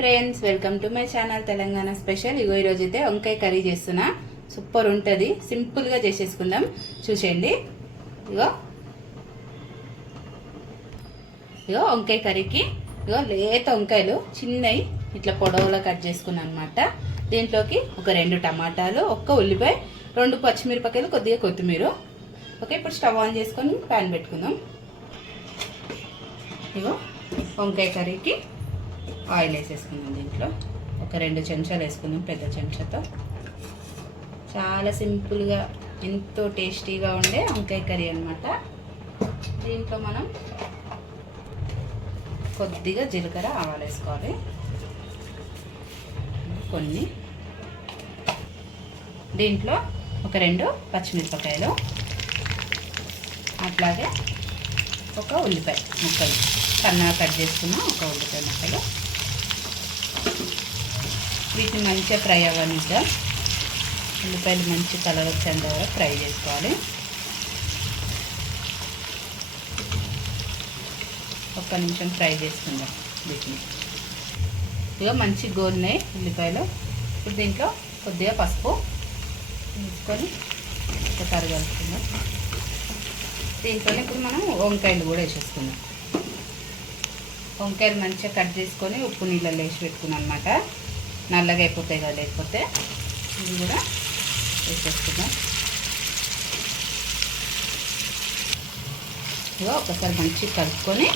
Friends, welcome to my channel Telangana special. ఈరోజు అయితే వంకాయ కర్రీ చేస్తున్నా. సూపర్ ఉంటుంది. సింపుల్గా చేసేసుకుందాం, చూసేయండి. ఇగో ఇగో వంకాయ కర్రీకి లేత వంకాయలు చిన్నవి ఇట్లా పొడవులో కట్ చేసుకున్నాను అనమాట. దీంట్లోకి ఒక 2 టమాటాలు, ఒక్క ఉల్లిపాయ, 2 పచ్చిమిరపకాయలు, కొద్దిగా కొత్తిమీర. ఓకే, ఇప్పుడు స్టవ్ ఆన్ చేసుకొని ప్యాన్ పెట్టుకుందాం. ఇగో వంకాయ కర్రీకి ఆయిల్ వేసేసుకుందాం. దీంట్లో ఒక 2 చెంచాలు వేసుకుందాం, పెద్ద చెంచాతో. చాలా సింపుల్గా ఎంతో టేస్టీగా ఉండే వంకాయ కర్రీ అనమాట. దీంట్లో మనం కొద్దిగా జీలకర్ర, ఆవాలు వేసుకోవాలి. కొన్ని దీంట్లో ఒక 2 పచ్చిమిరపకాయలు, అట్లాగే ఒక ఉల్లిపాయ ముక్కలు సన్నగా కట్ చేసుకున్న ఒక ఉల్లిపాయ ముక్కలు. వీటిని మంచిగా ఫ్రై అవ్వనిద్దాం. ఉల్లిపాయలు మంచి కలర్ వచ్చేంత వరకు ఫ్రై చేసుకోవాలి. ఒక్క నిమిషం ఫ్రై చేసుకుందాం వీటిని. ఇక మంచి గోలినాయి ఉల్లిపాయలు. ఇప్పుడు దీంట్లో కొద్దిగా పసుపు వేసుకొని ఒకసారి కలుపుకుందాం. దీంట్లోనే ఇప్పుడు మనం వంకాయలు కూడా వేసేసుకుందాం. వంకాయలు మంచిగా కట్ చేసుకొని ఉప్పు నీళ్ళలో వేసి పెట్టుకున్నాం అనమాట. నల్లగా అయిపోతాయి కదా లేకపోతే. ఇది కూడా వేసేసుకుందాం. ఇగో ఒకసారి మంచిగా కలుపుకొని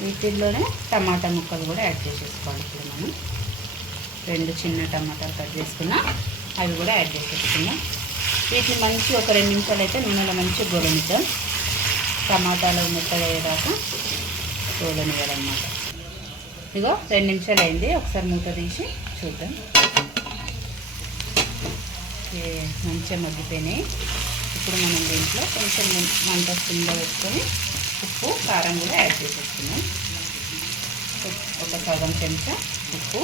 వీటిల్లోనే టమాటా ముక్కలు కూడా యాడ్ చేసేసుకోవాలి. ఇప్పుడు మనం 2 చిన్న టమాటాలు కట్ చేసుకున్నా, అవి కూడా యాడ్ చేసేసుకుందాం. వీటిని మంచి ఒక 2 నిమిషాలు అయితే నూనెలో మంచిగా గోలనిద్దాం. టమాటాలు మెత్తగా అయ్యేదాకా గోలనివ్వాలన్నమాట. ఇగో 2 నిమిషాలు అయింది. ఒకసారి మూత తీసి చూద్దాం. మంచిగా మగ్గిపోయినాయి. ఇప్పుడు మనం దీంట్లో కొంచెం మంట సిమ్లో పెట్టుకొని ఉప్పు, కారం కూడా యాడ్ చేసేసుకున్నాం. ఒక సగం చెంచా ఉప్పు,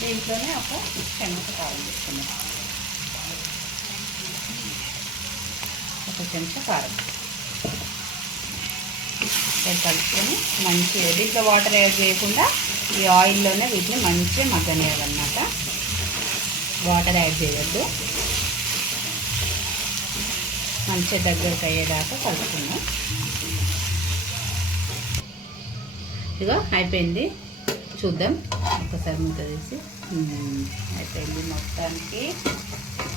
దీంట్లోనే ఒక చెంచా కారం వేసుకున్నాం. ఒక చెంచా కారం కలుపుకొని మంచిగా దీంట్లో వాటర్ యాడ్ చేయకుండా ఈ ఆయిల్లోనే వీటిని మంచిగా మగ్గనియాలన్నమాట. వాటర్ యాడ్ చేయవద్దు. మంచిగా దగ్గరకు అయ్యేదాకా కలుపుకుందాం. ఇక అయిపోయింది, చూద్దాం. ఒకసారి మూత తీసి. అయిపోయింది. మొత్తానికి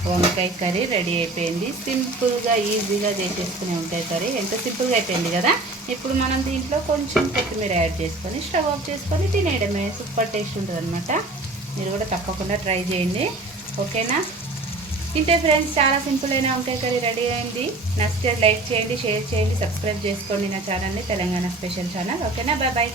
వంకాయ కర్రీ రెడీ అయిపోయింది. సింపుల్గా ఈజీగా చేసేసుకునే వంకాయ కర్రీ ఎంత సింపుల్గా అయిపోయింది కదా. ఇప్పుడు మనం దీంట్లో కొంచెం కొత్తిమీర యాడ్ చేసుకొని స్టవ్ ఆఫ్ చేసుకొని తినేయడమే. సూపర్ టేస్ట్ ఉంటుంది అనమాట. మీరు కూడా తప్పకుండా ట్రై చేయండి. ఓకేనా? ఇంతే ఫ్రెండ్స్, చాలా సింపుల్ అయిన వంకాయ కర్రీ రెడీ అయింది. నచ్చితే లైక్ చేయండి, షేర్ చేయండి, సబ్స్క్రైబ్ చేసుకోండి నా ఛానల్ని, తెలంగాణ స్పెషల్ ఛానల్. ఓకేనా? Bye bye.